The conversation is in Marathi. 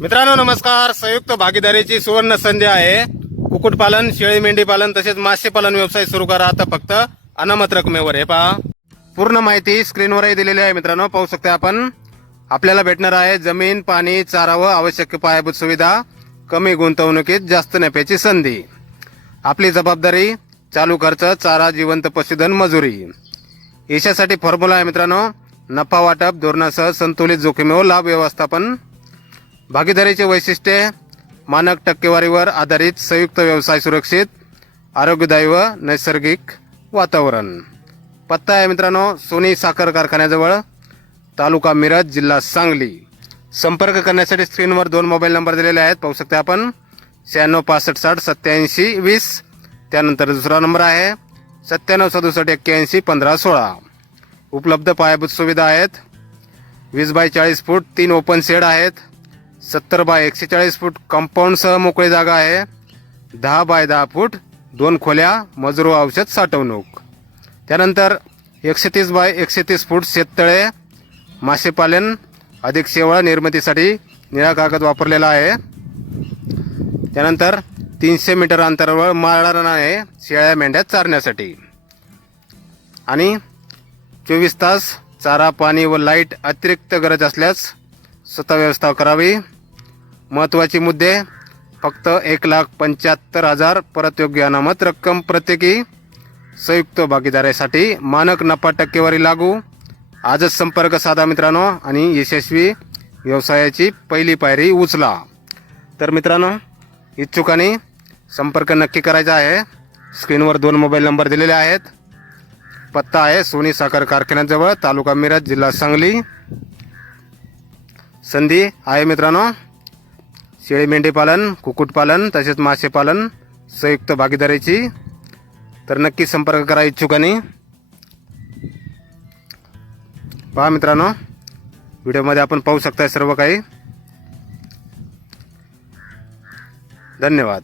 मित्रांनो नमस्कार. संयुक्त भागीदारीची सुवर्ण संधी आहे. कुक्कुटपालन शेळी मेंढी पालन तसेच मासे पालन व्यवसाय सुरू करा. आता फक्त अनामत रकमेवर हे पहा. पूर्ण माहिती स्क्रीनवरही दिलेली आहे मित्रांनो. पाहू शकता आपण. आपल्याला भेटणार आहे जमीन पाणी चारा व आवश्यक पायाभूत सुविधा. कमी गुंतवणुकीत जास्त नफ्याची संधी. आपली जबाबदारी चालू खर्च चारा जिवंत पशुधन मजुरी. याच्यासाठी फॉर्म्युला आहे मित्रांनो. नफा वाटप धोरणासह संतुलित जोखीम व लाभ व्यवस्थापन. भागीदारीचे वैशिष्ट्ये मानक टक्केवारीवर आधारित संयुक्त व्यवसाय सुरक्षित आरोग्यदायी व नैसर्गिक वातावरण. पत्ता आहे मित्रांनो सोनी साखर कारखान्याजवळ तालुका मिरज जिल्हा सांगली. संपर्क करण्यासाठी स्क्रीनवर दोन मोबाईल नंबर दिलेले आहेत. पाहू शकता आपण शहाण्णव पासष्ट साठ सत्याऐंशी वीस. त्यानंतर दुसरा नंबर आहे सत्त्याण्णव सदुसष्ट एक्क्याऐंशी पंधरा सोळा. उपलब्ध पायाभूत सुविधा आहेत. वीस बाय चाळीस फूट तीन ओपन शेड आहेत. सत्तर बाय एकशे चाळीस फूट कंपाऊंडसह मोकळी जागा आहे. दहा बाय दहा फूट दोन खोल्या मजूर औषध साठवणूक. त्यानंतर एकशे तीस बाय एकशे तीस फूट शेततळे मासेपालन अधिक शेवाळ निर्मितीसाठी निळा कागद वापरलेला आहे. त्यानंतर तीनशे मीटर अंतरावर माळरान आहे शेळ्या मेंढ्या चारण्यासाठी. आणि चोवीस तास चारा पाणी व लाइट अतिरिक्त गरज असल्यास स्वतः व्यवस्था करावी. महत्त्वाचे मुद्दे फक्त एक लाख पंच्याहत्तर हजार परतयोग्य अनामत रक्कम प्रत्येकी संयुक्त भागीदारीसाठी मानक नफा टक्केवारी लागू. आजच संपर्क साधा मित्रांनो आणि यशस्वी व्यवसायाची पहिली पायरी उचला. तर मित्रांनो इच्छुकांनी संपर्क नक्की करायचा आहे. स्क्रीनवर दोन मोबाईल नंबर दिलेले आहेत. पत्ता आहे सोनी साखर कारखान्याजवळ तालुका मिरज जिल्हा सांगली. संधी आहे मित्रांनो. शेळी मेंढीपालन कुक्कुटपालन तसेच मासेपालन संयुक्त भागीदारीची. तर नक्की संपर्क करा इच्छुकांनी. पहा मित्रांनो व्हिडिओमध्ये आपण पाहू शकता सर्व काही. धन्यवाद.